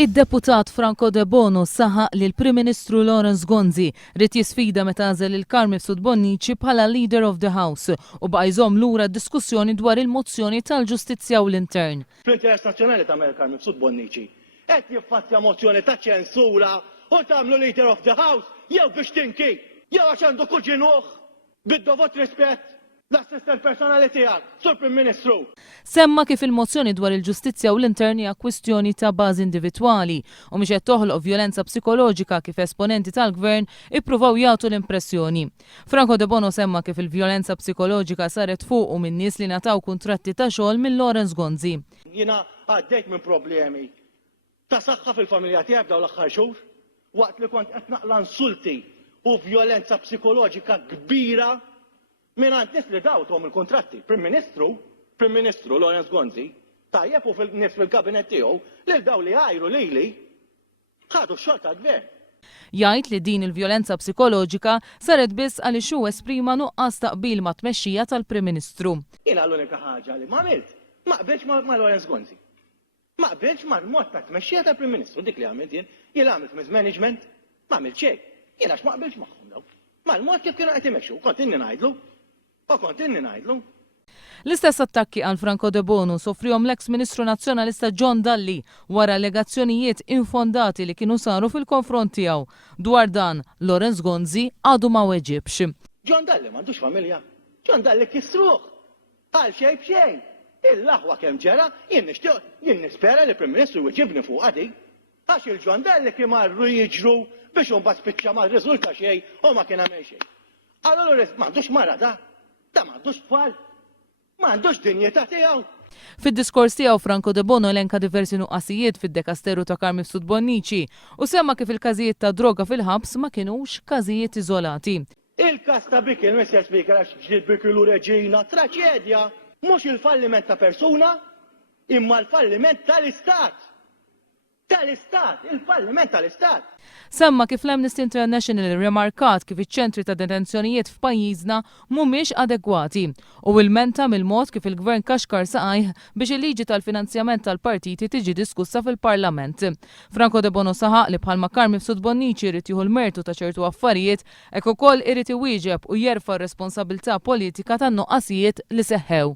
Id-deputat Franco De Bono saħaq li l-Prim Ministru Laurence Gonzi rid jisfida meta għażel il-Carl Mifsud Bonnici bħala Leader of the House u baqa' jżomm lura d-diskussjoni dwar il-mozzjoni tal-Ġustizzja u l-Intern. Fl-interess nazzjonali tagħmel Carl Mifsud Bonnici qed jiffattja mozzjoni ta' ċensura u tagħmlu Leader of the House jew biex tinki jew għax għandu kuġinuh bid-dovot rispett l-assistent personali tiegħek, Sur Prim Ministru. Semma kif il-mozzjoni dwar il-ġustizzja u l-intern hija kwistjoni ta' bażi individwali u mhix qed toħloq vjolenza psikoloġika kif esponenti tal-Gvern ippruvaw jagħtu l-impressjoni. Franco De Bono semma kif il-vjolenza psikoloġika saret fuq u minn nies li nataw kuntratti ta' xogħol minn Laurence Gonzi. Jiena għaddejt minn problemi ta' saħħa fil-familja tiegħek dawn l-aħħar xhur waqt li kont qed naqla insulti u vjolenza psikoloġika kbira minn għand nies li dawthom il-kontratti. Prim Ministru Laurence Gonzi tajjeb u nies fil-kabinet tiegħu lil dawn li għajru lili ħadu x-xogħol tal-Gvern. Jgħid li din il-vjolenza psikoloġika saret biss għaliex hu esprima nuqqas taqbil ma' tmexxija tal-Prim Ministru. Jiena l-unika ħaġa li m'għamilt ma qbilx ma' Laurence Gonzi. Ma qbilx mal-mod ta' tmexxija tal-Prim Ministru dik li għamilt jien għamilt mismanagement ma għamilt xejn. Jiena ma qbilx magħhom daw. Mal-mod kif kienu qed imexxu, kont inni ngħidlu. L-istess attakki għal Franco De Bono sofrihom l-eks Ministru Nazzjonalista John Dalli wara allegazzjonijiet infondati li kienu saru fil-konfront tiegħu. Dwar dan, Laurence Gonzi għadu ma weġibx. John Dalli m'għandux familja. John Dalli kisruh. Għal xejn b'xejn. Il-laħwa kemm ġera, jien nispera li Prim Ministru jweġibni fuq għadi. Għax il-John Dalli kien marru jiġru biex imbagħad spiċċa ma rriżulta xejn u ma kien għamel xejn. Allora m'għandux mara da m'għandux tfal, m'għandux dinjità tiegħu. Fid-diskors tiegħu Franco De Bono elenka diversi nuqqasijiet fid-Dekasteru ta' Carl Mifsud Bonnici u semma kif il-każijiet ta' droga fil-ħabs ma kinux każijiet iżolati. Il-każ ta' Bikil, Mr. Speaker, għax ġiet Bikil u Reġina, traċedja, mhux il-falliment ta' persuna, imma l-falliment tal-Istat. Il-falliment tal-Istat. Semma kif l-Amnesty International remarkat kif iċ-ċentri ta' detenzjonijiet f'pajjiżna mhumiex adegwati u ilmenta mill-mod kif il-Gvern kaxkar saqajh biex il-liġi tal-finanzjament tal-partiti tiġi diskussa fil-Parlament. Franco De Bono saħaq li bħalma Carl Mifsud Bonnici jrid jieħu l-mertu ta' ċertu affarijiet hekk ukoll irid iwieġeb u jerfa' r-responsabilità politika tan-nuqqasijiet li seħħew.